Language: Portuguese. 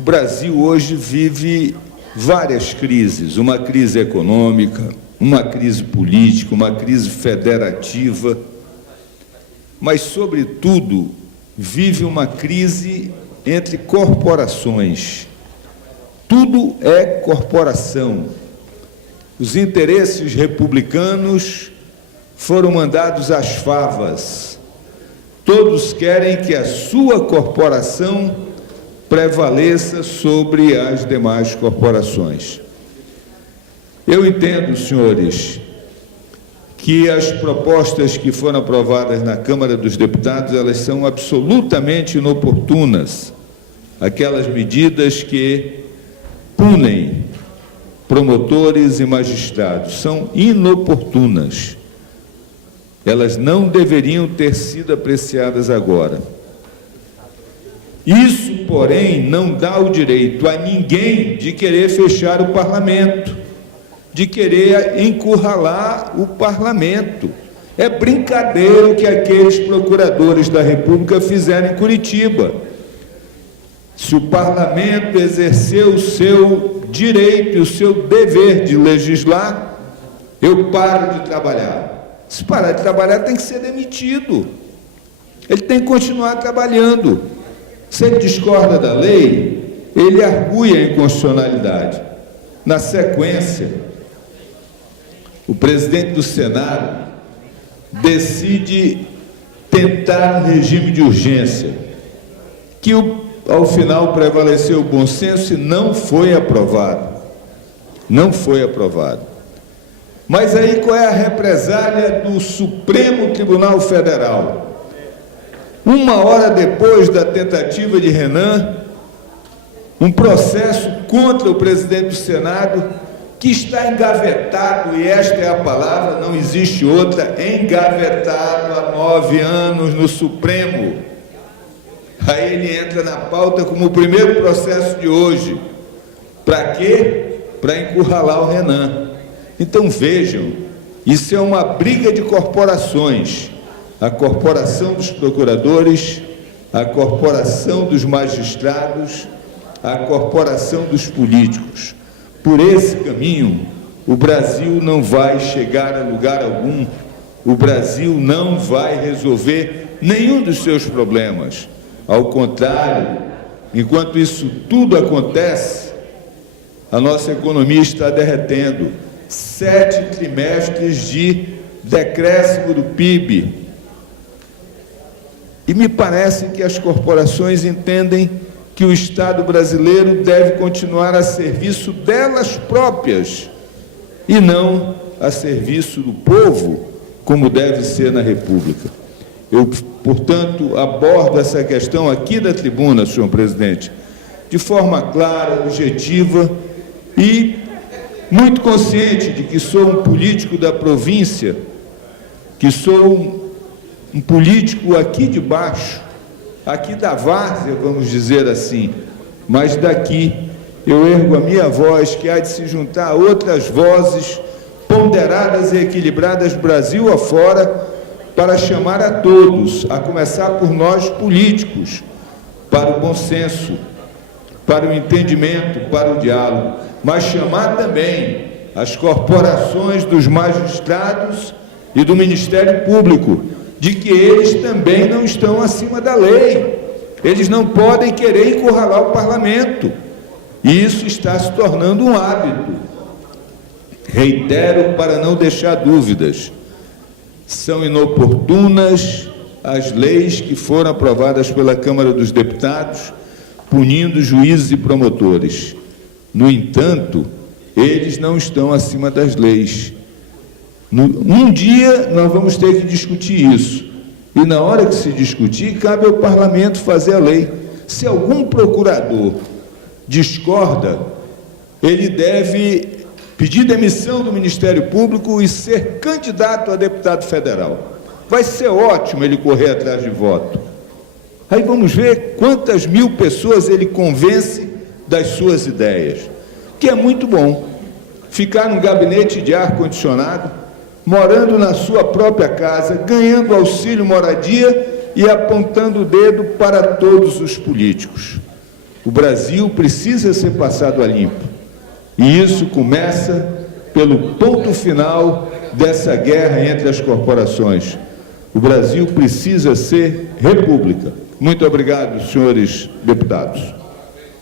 O Brasil hoje vive várias crises, uma crise econômica, uma crise política, uma crise federativa, mas, sobretudo, vive uma crise entre corporações. Tudo é corporação. Os interesses republicanos foram mandados às favas. Todos querem que a sua corporação prevaleça sobre as demais corporações. Eu entendo, senhores, que as propostas que foram aprovadas na Câmara dos Deputados, elas são absolutamente inoportunas. Aquelas medidas que punem promotores e magistrados são inoportunas. Elas não deveriam ter sido apreciadas agora. Isso, porém, não dá o direito a ninguém de querer fechar o parlamento, de querer encurralar o parlamento. É brincadeira o que aqueles procuradores da República fizeram em Curitiba. Se o parlamento exercer o seu direito e o seu dever de legislar, eu paro de trabalhar. Se parar de trabalhar, tem que ser demitido. Ele tem que continuar trabalhando. Se ele discorda da lei, ele argui a inconstitucionalidade. Na sequência, o presidente do Senado decide tentar um regime de urgência, que ao final prevaleceu o bom senso e não foi aprovado. Não foi aprovado. Mas aí qual é a represália do Supremo Tribunal Federal? Uma hora depois da tentativa de Renan, um processo contra o presidente do Senado, que está engavetado, e esta é a palavra, não existe outra, engavetado há 9 anos no Supremo. Aí ele entra na pauta como o primeiro processo de hoje. Para quê? Para encurralar o Renan. Então, vejam, isso é uma briga de corporações. A corporação dos procuradores, a corporação dos magistrados, a corporação dos políticos. Por esse caminho, o Brasil não vai chegar a lugar algum. O Brasil não vai resolver nenhum dos seus problemas. Ao contrário, enquanto isso tudo acontece, a nossa economia está derretendo. 7 trimestres de decréscimo do PIB. E me parece que as corporações entendem que o Estado brasileiro deve continuar a serviço delas próprias e não a serviço do povo, como deve ser na República. Eu, portanto, abordo essa questão aqui da tribuna, senhor presidente, de forma clara, objetiva e muito consciente de que sou um político da província, que sou um político aqui de baixo, aqui da várzea, vamos dizer assim, mas daqui eu ergo a minha voz, que há de se juntar a outras vozes ponderadas e equilibradas Brasil afora, para chamar a todos, a começar por nós políticos, para o bom senso, para o entendimento, para o diálogo, mas chamar também as corporações dos magistrados e do Ministério Público, de que eles também não estão acima da lei. Eles não podem querer encurralar o parlamento. E isso está se tornando um hábito. Reitero para não deixar dúvidas. São inoportunas as leis que foram aprovadas pela Câmara dos Deputados, punindo juízes e promotores. No entanto, eles não estão acima das leis. Um dia nós vamos ter que discutir isso. E na hora que se discutir, cabe ao parlamento fazer a lei. Se algum procurador discorda, ele deve pedir demissão do Ministério Público e ser candidato a deputado federal. Vai ser ótimo ele correr atrás de voto. Aí vamos ver quantas mil pessoas ele convence das suas ideias, que é muito bom. Ficar num gabinete de ar-condicionado, morando na sua própria casa, ganhando auxílio moradia e apontando o dedo para todos os políticos. O Brasil precisa ser passado a limpo. E isso começa pelo ponto final dessa guerra entre as corporações. O Brasil precisa ser república. Muito obrigado, senhores deputados.